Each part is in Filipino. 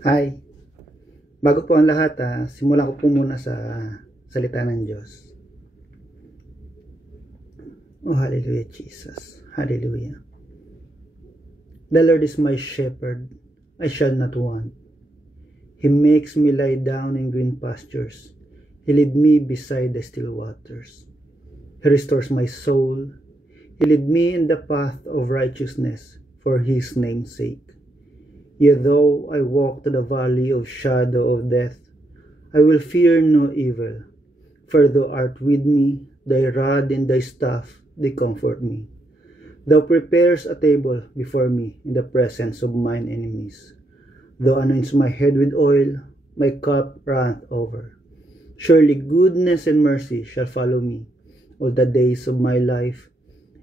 Hi, bago po ang lahat, simulan ko po muna sa salita ng Diyos. Oh, hallelujah, Jesus. Hallelujah. The Lord is my shepherd, I shall not want. He makes me lie down in green pastures. He leads me beside the still waters. He restores my soul. He leads me in the path of righteousness for His name's sake. Yet though I walk to the valley of shadow of death, I will fear no evil, for thou art with me, thy rod and thy staff, they comfort me. Thou preparest a table before me in the presence of mine enemies. Thou anointest my head with oil, my cup runneth over. Surely goodness and mercy shall follow me all the days of my life,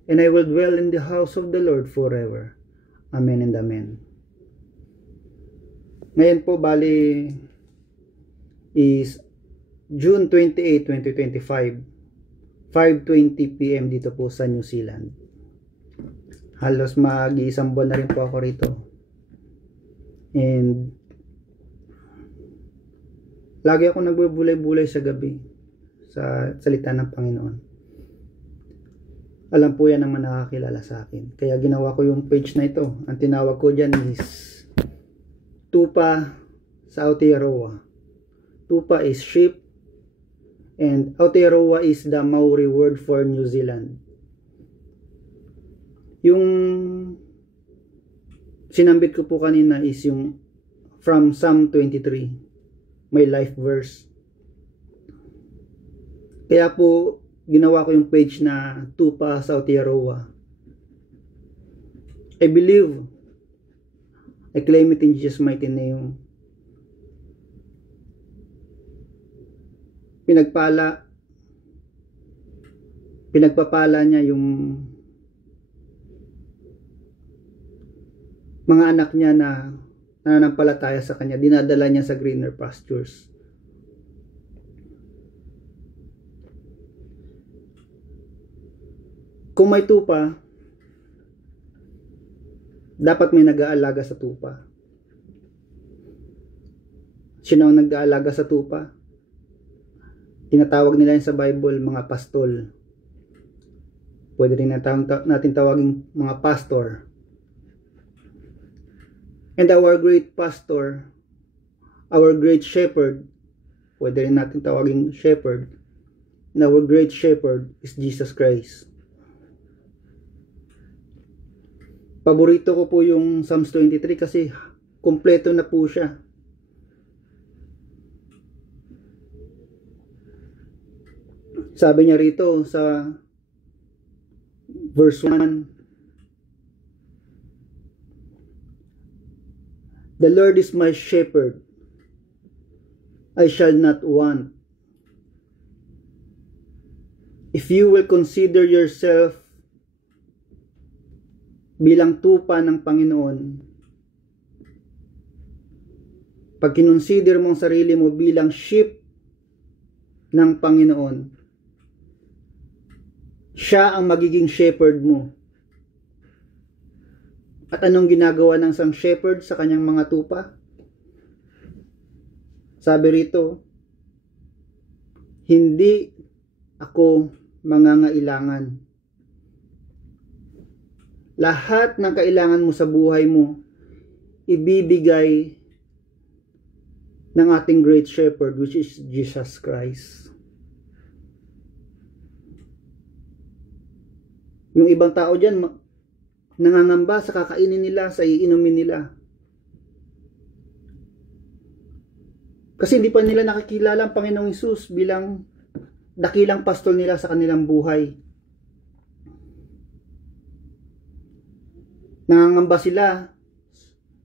and I will dwell in the house of the Lord forever. Amen and amen. Ngayon po, bali, is June 28, 2025, 5:20 PM dito po sa New Zealand. Halos mag-iisang buwan na rin po ako rito. And lagi ako nagbubulay-bulay sa gabi sa salita ng Panginoon. Alam po yan naman nakakilala sa akin. Kaya ginawa ko yung page na ito. Ang tinawag ko dyan is Tupa sa Aotearoa. Tupa is sheep, and Aotearoa is the Maori word for New Zealand. Yung sinambit ko po kanina is yung from Psalm 23, my life verse. Kaya po ginawa ko yung page na Tupa sa Aotearoa. I believe, I claim it in Jesus' mighty name. Pinagpapala niya yung mga anak niya na nananampalataya sa kanya. Dinadala niya sa greener pastures. Kung may tupa, dapat may nag-aalaga sa tupa. Sino ang nag-aalaga sa tupa? Tinatawag nila yun sa Bible mga pastol. Pwede rin natin tawagin mga pastor. And our great pastor, our great shepherd, pwede rin natin tawagin shepherd. And our great shepherd is Jesus Christ. Paborito ko po yung Psalms 23 kasi kompleto na po siya. Sabi niya rito sa verse 1, the Lord is my shepherd, I shall not want. If you will consider yourself bilang tupa ng Panginoon, pag kinonsider mo ang sarili mo bilang sheep ng Panginoon, siya ang magiging shepherd mo. At anong ginagawa ng isang shepherd sa kanyang mga tupa? Sabi rito, hindi ako mangangailangan. Lahat ng kailangan mo sa buhay mo, ibibigay ng ating great shepherd, which is Jesus Christ. Yung ibang tao dyan, nangangamba sa kakainin nila, sa iinumin nila. Kasi hindi pa nila nakikilala ang Panginoong Hesus bilang dakilang pastol nila sa kanilang buhay. Nangangamba sila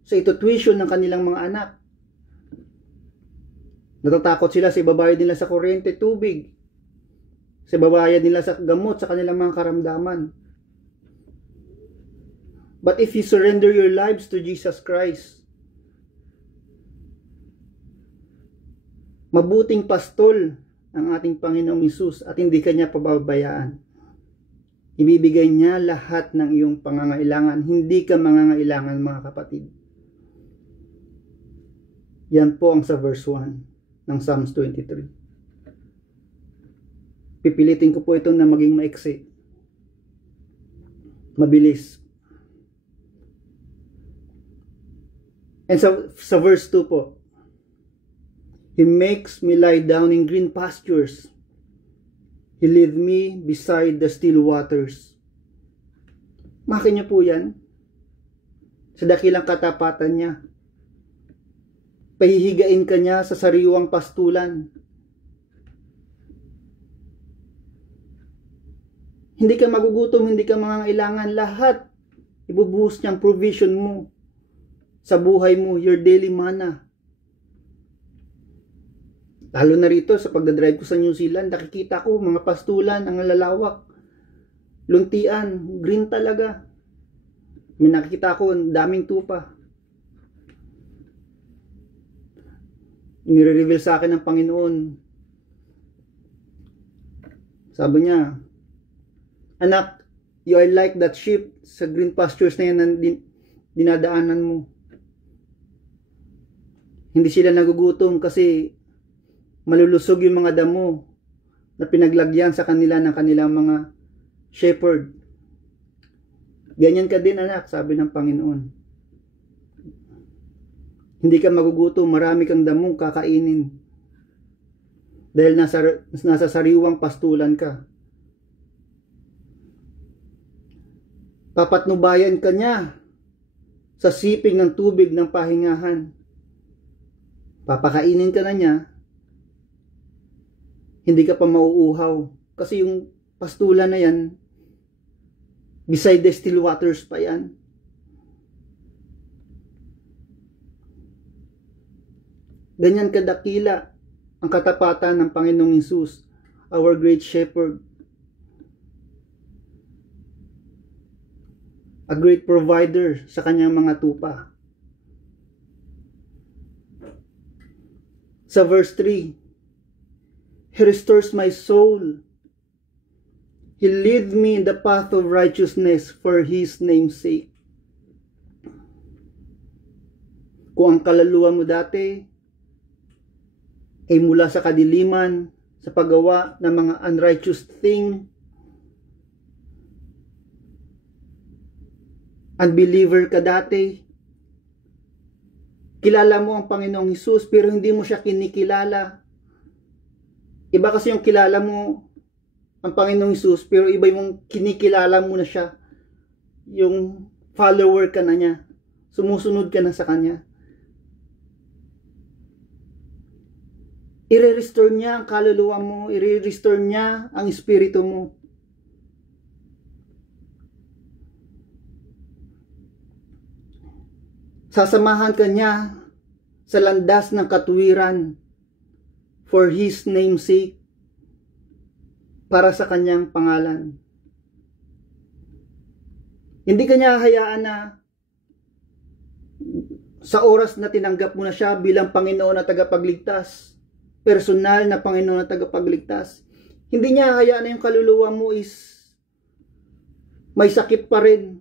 sa itutuition ng kanilang mga anak. Natatakot sila sa ibabayad nila sa kuryente, tubig. Sa ibabayad nila sa gamot, sa kanilang mga karamdaman. But if you surrender your lives to Jesus Christ, mabuting pastol ang ating Panginoong Hesus at hindi kanya pababayaan. Ibibigay niya lahat ng iyong pangangailangan. Hindi ka mangangailangan, mga kapatid. Yan po ang sa verse 1 ng Psalms 23. Pipilitin ko po ito na maging maiksi. Mabilis. And sa verse 2 po, He makes me lie down in green pastures. He lead me beside the still waters. Makin niyo po yan. Sa dakilang katapatan niya. Pahihigain ka niya sa sariwang pastulan. Hindi ka magugutom, hindi ka mangangailangan. Lahat ibubuhos niyang provision mo sa buhay mo, your daily manna. Lalo na rito sa pagdadrive ko sa New Zealand, nakikita ko mga pastulan, ang lalawak, luntian, green talaga. May nakikita ko, daming tupa. Nire-reveal sa akin ng Panginoon. Sabi niya, anak, you are like that sheep sa green pastures na yan na dinadaanan mo. Hindi sila nagugutom kasi malulusog yung mga damo na pinaglagyan sa kanila ng kanilang mga shepherd. Ganyan ka din, anak, sabi ng Panginoon. Hindi ka magugutom, marami kang damong kakainin. Dahil nasa sariwang pastulan ka. Papatnubayan ka niya sa siping ng tubig ng pahingahan. Papakainin ka na niya, hindi ka pa mauuhaw. Kasi yung pastulan na yan, beside the still waters pa yan. Ganyan kadakila ang katapatan ng Panginoong Hesus, our great shepherd. A great provider sa kanyang mga tupa. Sa verse 3, He restores my soul. He leads me in the path of righteousness for His name's sake. Kung ang kaluluwa mo dati ay mula sa kadiliman, sa paggawa ng mga unrighteous thing, unbeliever ka dati, kilala mo ang Panginoong Hesus pero hindi mo siya kinikilala. Iba kasi yung kilala mo ang Panginoong Hesus pero iba yung kinikilala mo na siya. Yung follower ka na niya. Sumusunod ka na sa Kanya. I-restore niya ang kaluluwa mo. I-restore niya ang espiritu mo. Sasamahan ka niya sa landas ng katuwiran for His name's sake, para sa Kanyang pangalan. Hindi ka niya hayaan na sa oras na tinanggap mo na siya bilang Panginoon na tagapagligtas, personal na Panginoon na tagapagligtas, hindi niya hayaan na yung kaluluwa mo is may sakit pa rin.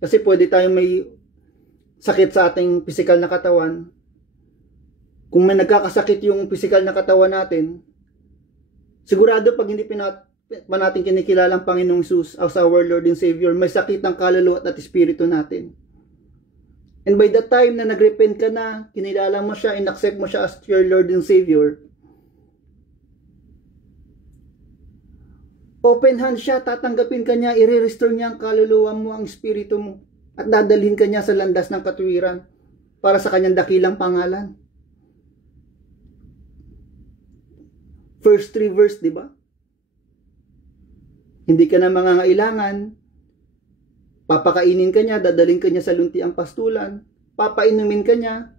Kasi pwede tayong may sakit sa ating pisikal na katawan. Kung may nagkakasakit yung pisikal na katawan natin, sigurado pag hindi pa natin kinikilala ang Panginoong Hesus as our Lord and Savior, may sakit ang kaluluwa at espiritu natin. And by the time na nagrepent ka na, kinilala mo siya, inaccept mo siya as your Lord and Savior, open hand siya, tatanggapin ka niya, i-restore niya ang kaluluwa mo, ang espiritu mo, at dadalhin ka niya sa landas ng katuwiran para sa Kanyang dakilang pangalan. First 3 verse, di ba? Hindi ka na mangangailangan, papakainin ka niya, dadalhin ka niya sa luntiang pastulan, papainumin ka niya,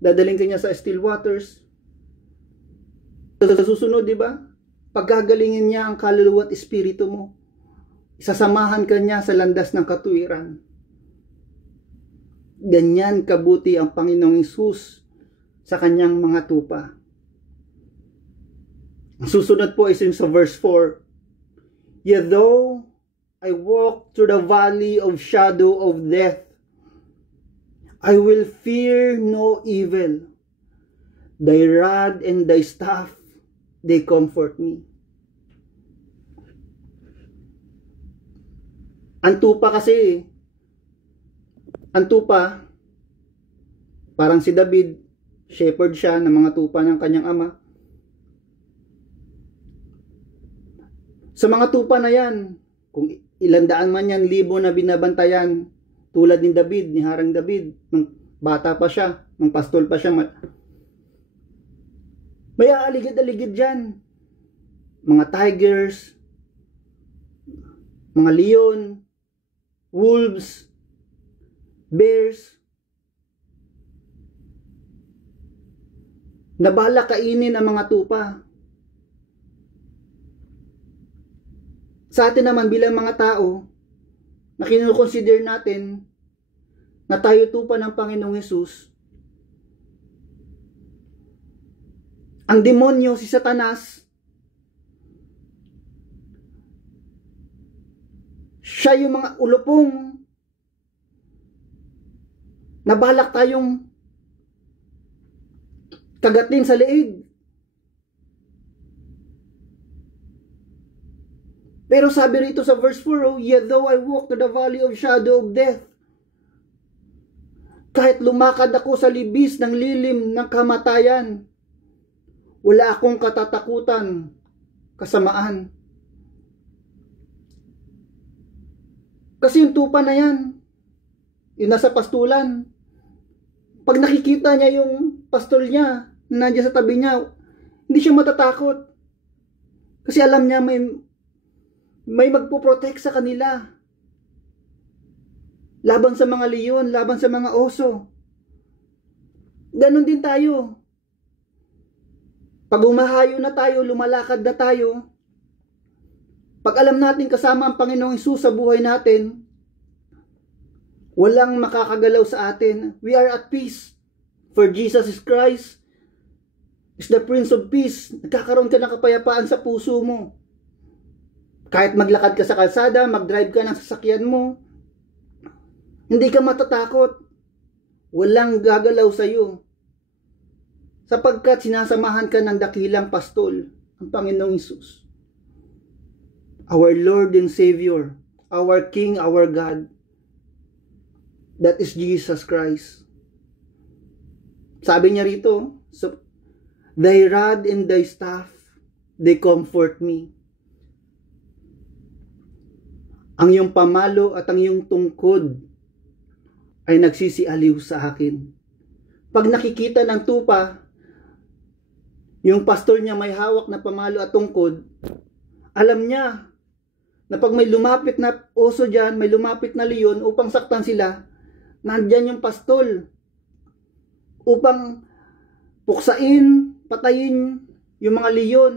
dadalhin ka niya sa still waters. Sa susunod, di ba? Paggagalingin niya ang kaluluwa at espiritu mo, isasamahan ka niya sa landas ng katuwiran. Ganyan kabuti ang Panginoong Hesus sa Kanyang mga tupa. Ang susunod po ay sa verse 4. Yet though I walk through the valley of shadow of death, I will fear no evil. Thy rod and thy staff, they comfort me. Ang tupa kasi, ang tupa, parang si David, shepherd siya ng mga tupa ng kanyang ama. Sa mga tupa na yan, kung ilang daan man yan, libo na binabantayan, tulad ni David, ni Harang David, nung bata pa siya, nung pastol pa siya, may aaligid-aligid dyan. Mga tigers, mga leon, wolves, bears, na bahala kainin ang mga tupa. Sa atin naman bilang mga tao, na kinukonsider natin na tayo tupa ng Panginoong Hesus, ang demonyo, si Satanas, siya yung mga ulupong na balak tayong kagatin sa leeg. Pero sabi rito sa verse 4, yet though I walk to the valley of shadow of death, kahit lumakad ako sa libis ng lilim ng kamatayan, wala akong katatakutan, kasamaan. Kasi yung tupa na yan, yung nasa pastulan, pag nakikita niya yung pastol niya, na nandiyan sa tabi niya, hindi siya matatakot. Kasi alam niya may magpo-protect sa kanila. Laban sa mga leon, laban sa mga oso. Ganon din tayo. Pag umahayo na tayo, lumalakad na tayo, pag alam natin kasama ang Panginoong Hesus sa buhay natin, walang makakagalaw sa atin. We are at peace. For Jesus is Christ is the Prince of Peace. Nagkakaroon ka ng kapayapaan sa puso mo. Kahit maglakad ka sa kalsada, mag-drive ka ng sasakyan mo, hindi ka matatakot. Walang gagalaw sa iyo. Sapagkat sinasamahan ka ng dakilang pastol, ang Panginoong Hesus. Our Lord and Savior, our King, our God. That is Jesus Christ. Sabi niya rito, so, thy rod and thy staff, they comfort me. Ang iyong pamalo at ang iyong tungkod ay nagsisialiw sa akin. Pag nakikita ng tupa, yung pastor niya may hawak na pamalo at tungkod, alam niya na pag may lumapit na oso dyan, may lumapit na leon upang saktan sila, nandyan yung pastol upang puksain, patayin yung mga leon,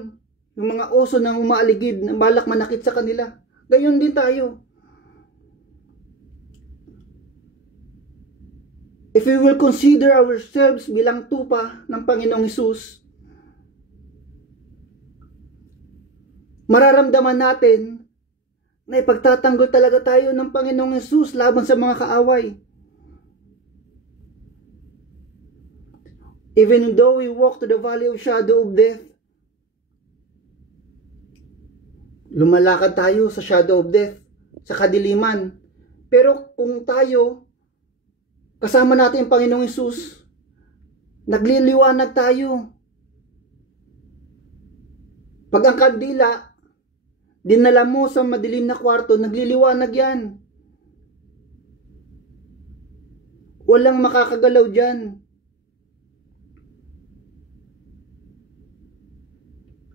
yung mga oso na umaaligid, na balak manakit sa kanila. Gayon din tayo. If we will consider ourselves bilang tupa ng Panginoong Hesus, mararamdaman natin na ipagtatanggol talaga tayo ng Panginoong Hesus laban sa mga kaaway. Even though we walk to the valley of shadow of death, lumalakad tayo sa shadow of death, sa kadiliman. Pero kung tayo, kasama natin ang Panginoong Hesus, nagliliwanag tayo. Pag ang kandila, dinala mo sa madilim na kwarto, nagliliwanag yan. Walang makakagalaw dyan.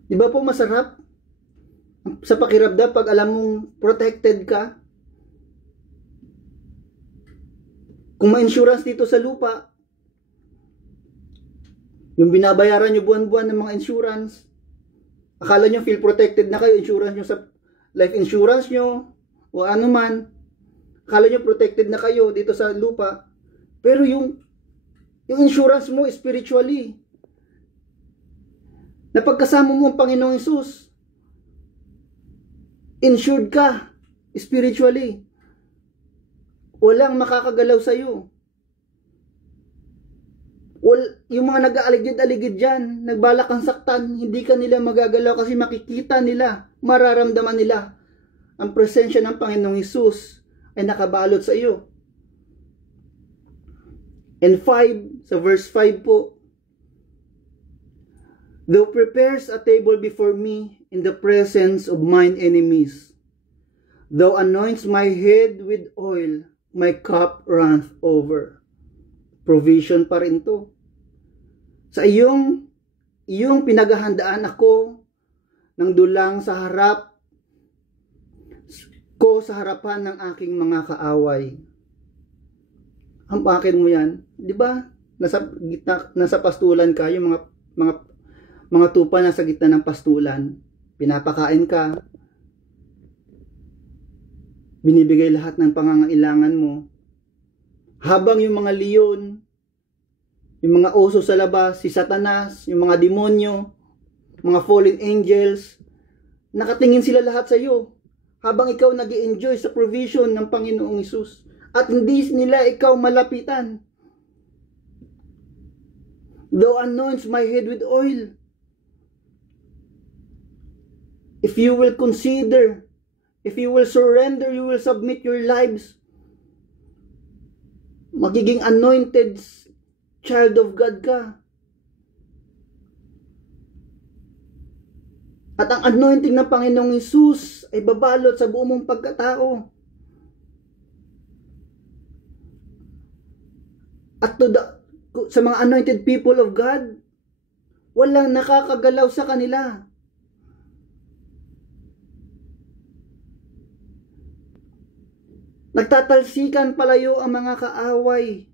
Di ba po masarap? Sa pakiramdam pag alam mong protected ka. Kung may insurance dito sa lupa, yung binabayaran nyo buwan-buwan ng mga insurance, akala nyo feel protected na kayo, insurance nyo sa life insurance nyo, o ano man, akala nyo protected na kayo dito sa lupa, pero yung insurance mo spiritually, na pagkasama mo ang Panginoong Hesus, insured ka spiritually. Walang makakagalaw sa iyo. Yung mga nag-aaligid-aligid dyan, nagbalak ang saktan, hindi ka nila magagalaw kasi makikita nila, mararamdaman nila ang presensya ng Panginoong Hesus ay nakabalot sa iyo. And 5, sa verse 5 po, Thou prepares a table before me in the presence of mine enemies. Thou anoints my head with oil, my cup runneth over. Provision pa rin to. Sa iyong pinaghahandaan ako ng dulang sa harap ko sa harapan ng aking mga kaaway. Hampakin mo yan. Di ba? Nasa pastulan ka, yung mga tupa na sa gitna ng pastulan. Pinapakain ka. Binibigay lahat ng pangangailangan mo. Habang yung mga leon, yung mga oso sa labas, si Satanas, yung mga demonyo, mga fallen angels, nakatingin sila lahat sa iyo. Habang ikaw nag-i-enjoy sa provision ng Panginoong Hesus. At hindi nila ikaw malapitan. Thou anoints my head with oil. If you will consider, if you will surrender, you will submit your lives, magiging anointed child of God ka. At ang anointing ng Panginoong Hesus ay babalot sa buong mong pagkatao. At sa mga anointed people of God, walang nakakagalaw sa kanila. Nagtatalsikan palayo ang mga kaaway.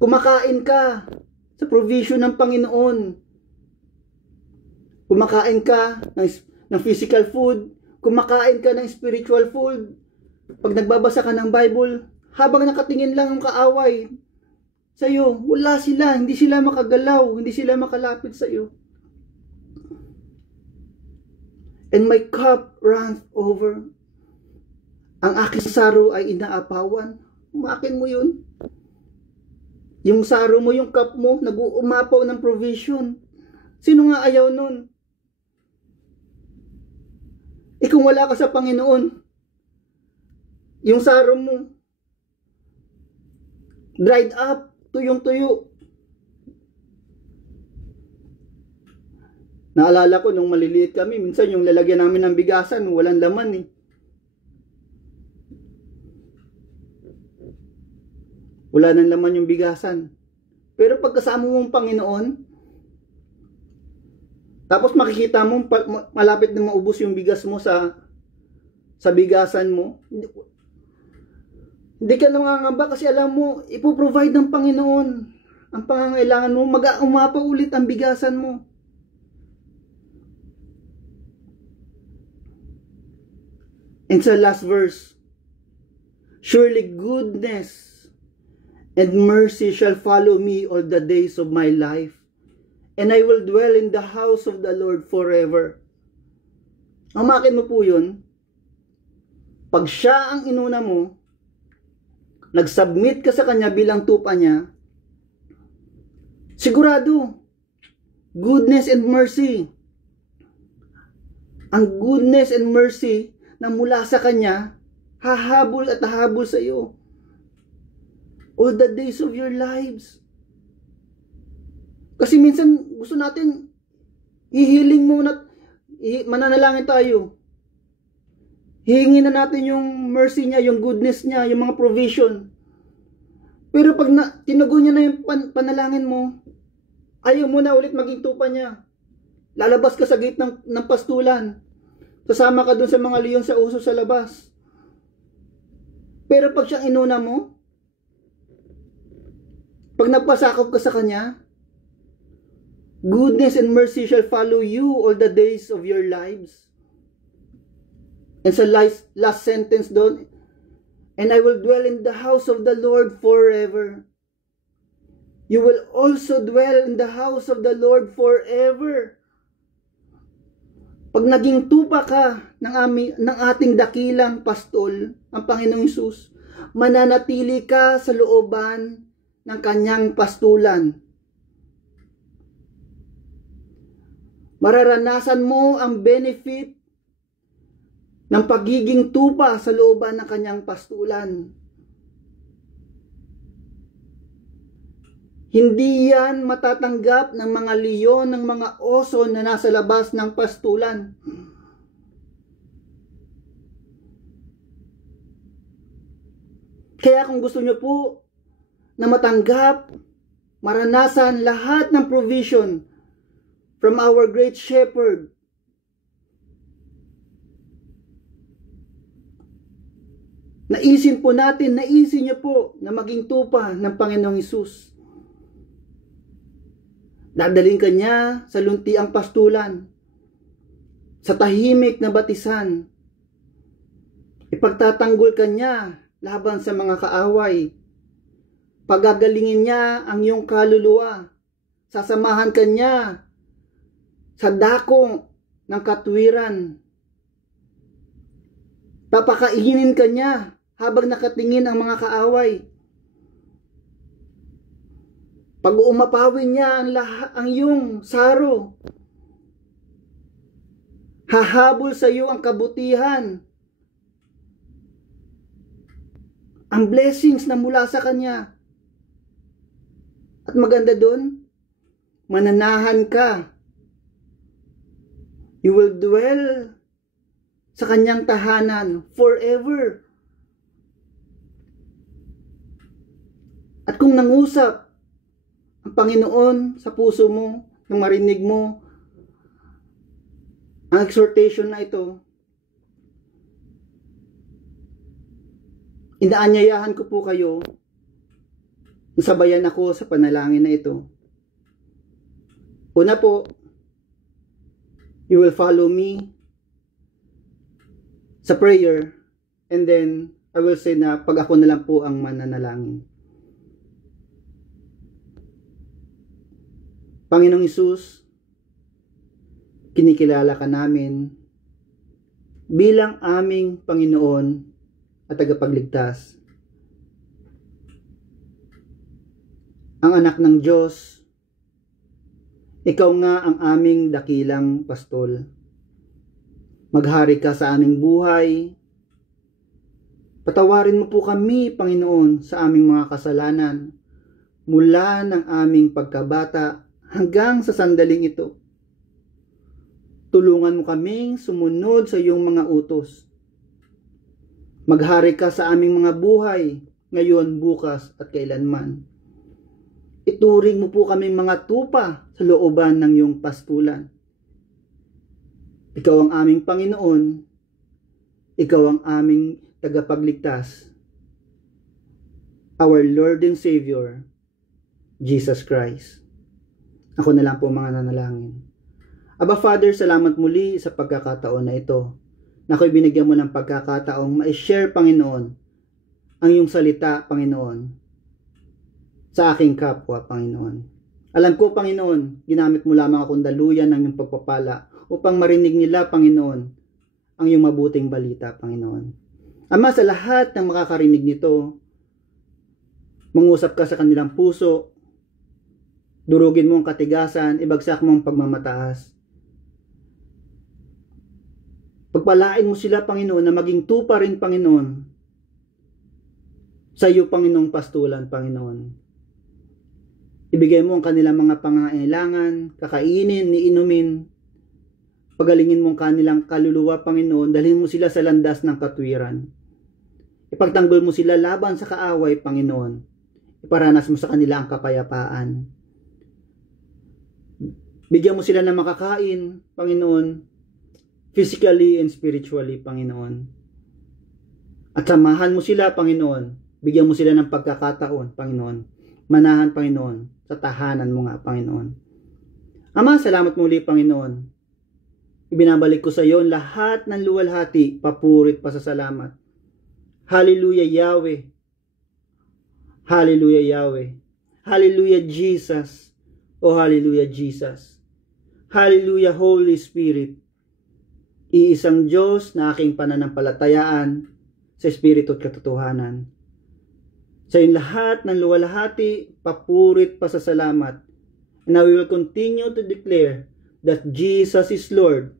Kumakain ka sa provision ng Panginoon. Kumakain ka ng physical food. Kumakain ka ng spiritual food. Pag nagbabasa ka ng Bible, habang nakatingin lang ang kaaway sa iyo, wala sila, hindi sila makagalaw, hindi sila makalapit sa iyo. And my cup runs over. Ang aking saro ay inaapawan. Umakin mo yun. Yung saro mo, yung cup mo, nag-uumapaw ng provision. Sino nga ayaw nun? Kung wala ka sa Panginoon, yung saro mo, dried up, tuyong-tuyo. Naalala ko nung maliliit kami, minsan yung lalagyan namin ng bigasan, walang laman eh. Wala nang laman yung bigasan. Pero pagkasama mo ang Panginoon, tapos makikita mo malapit na maubos yung bigas mo sa bigasan mo, hindi ka nangangamba kasi alam mo, ipoprovide ng Panginoon ang pangangailangan mo, mag-umapa ulit ang bigasan mo. And sa last verse, surely goodness and mercy shall follow me all the days of my life, and I will dwell in the house of the Lord forever. Amakin mo po yun. Pag siya ang inuna mo, nag-submit ka sa kanya bilang tupa niya, sigurado, goodness and mercy. Ang goodness and mercy na mula sa kanya, hahabol at hahabol sa iyo. All the days of your lives. Kasi minsan gusto natin hihiling muna, mananalangin tayo. Hihingin na natin yung mercy niya, yung goodness niya, yung mga provision. Pero pag tinugon niya na yung panalangin mo, ayaw mo na ulit maging tupa niya. Lalabas ka sa gate ng pastulan. Sasama ka dun sa mga leon sa uso sa labas. Pero pag siyang inuna mo, pag nagpasakop ka sa kanya, goodness and mercy shall follow you all the days of your lives. And sa last sentence doon, and I will dwell in the house of the Lord forever. You will also dwell in the house of the Lord forever. Pag naging tupa ka ng ating dakilang pastol, ang Panginoong Hesus, mananatili ka sa looban ng kanyang pastulan. Mararanasan mo ang benefit ng pagiging tupa sa looban ng kanyang pastulan. Hindi yan matatanggap ng mga leon, ng mga oso na nasa labas ng pastulan. Kaya kung gusto nyo po na matanggap, maranasan lahat ng provision from our great shepherd, naisin nyo po na maging tupa ng Panginoong Hesus. Dadalhin ka niya sa luntiang pastulan, sa tahimik na batisan. Ipagtatanggol ka niya laban sa mga kaaway. Pagagalingin niya ang iyong kaluluwa. Sasamahan ka niya sa dako ng katwiran. Papakainin ka niya habang nakatingin ang mga kaaway. Pag umapawin niya ang iyong saro, hahabol sa iyo ang kabutihan, ang blessings na mula sa kanya. At maganda doon, mananahan ka. You will dwell sa kanyang tahanan forever. At kung nangusap ang Panginoon sa puso mo, nang marinig mo ang exhortation na ito, inaanyayahan ko po kayo, sabayan ako sa panalangin na ito. Una po, you will follow me sa prayer, and then I will say na pag ako na lang po ang mananalangin. Panginoong Hesus, kinikilala ka namin bilang aming Panginoon at tagapagligtas. Ang anak ng Diyos, ikaw nga ang aming dakilang pastol. Maghari ka sa aming buhay. Patawarin mo po kami, Panginoon, sa aming mga kasalanan mula ng aming pagkabata hanggang sa sandaling ito. Tulungan mo kaming sumunod sa iyong mga utos. Maghari ka sa aming mga buhay, ngayon, bukas, at kailanman. Ituring mo po kaming mga tupa sa looban ng iyong pastulan. Ikaw ang aming Panginoon. Ikaw ang aming tagapagligtas. Our Lord and Savior, Jesus Christ. Ako na lang po mga nanalangin. Aba Father, salamat muli sa pagkakataon na ito, na ako'y binigyan mo ng pagkakataong ma-share, Panginoon, ang iyong salita, Panginoon, sa aking kapwa, Panginoon. Alam ko, Panginoon, ginamit mo lamang akong daluyan ng iyong pagpapala upang marinig nila, Panginoon, ang iyong mabuting balita, Panginoon. Ama, sa lahat ng makakarinig nito, mangusap ka sa kanilang puso, durugin mo ang katigasan, ibagsak mo ang pagmamataas. Pagpalain mo sila, Panginoon, na maging tupa rin, Panginoon, sa iyo, Panginoong pastulan, Panginoon. Ibigay mo ang kanilang mga pangangailangan, kakainin, iinumin. Pagalingin mo ang kanilang kaluluwa, Panginoon, dalhin mo sila sa landas ng katwiran. Ipagtanggol mo sila laban sa kaaway, Panginoon. Iparanas mo sa kanila ang kapayapaan. Bigyan mo sila ng makakain, Panginoon, physically and spiritually, Panginoon. At samahan mo sila, Panginoon. Bigyan mo sila ng pagkakataon, Panginoon. Manahan, Panginoon, sa tahanan mo nga, Panginoon. Ama, salamat muli, Panginoon. Ibinabalik ko sa iyo lahat ng luwalhati, papurit, pasasalamat. Hallelujah, Yahweh. Hallelujah, Yahweh. Hallelujah, Jesus. Oh, hallelujah, Jesus. Hallelujah, Holy Spirit. Iisang Diyos na aking pananampalatayaan sa Espiritu at katotohanan. Sa inyong lahat ng luwalhati, papurit, pasasalamat. And now we will continue to declare that Jesus is Lord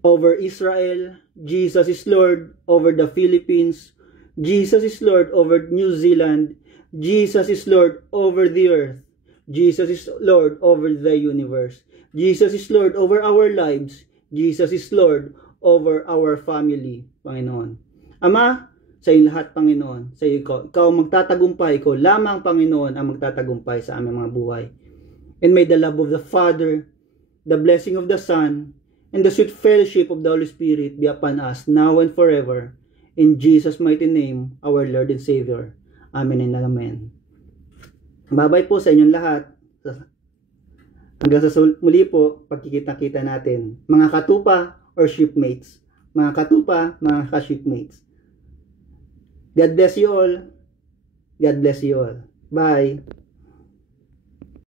over Israel, Jesus is Lord over the Philippines, Jesus is Lord over New Zealand, Jesus is Lord over the earth, Jesus is Lord over the universe, Jesus is Lord over our lives, Jesus is Lord over our family, Panginoon. Ama, sa iyong lahat, Panginoon, sa iyo ikaw magtatagumpay, ikaw lamang, Panginoon, ang magtatagumpay sa aming mga buhay. And may the love of the Father, the blessing of the Son, and the sweet fellowship of the Holy Spirit be upon us now and forever. In Jesus' mighty name, our Lord and Savior. Amen and amen. Bye-bye po sa inyong lahat. Hanggang sa muli po, pagkikita-kita natin. Mga katupa or shipmates. Mga katupa, mga ka-shipmates. God bless you all. God bless you all. Bye.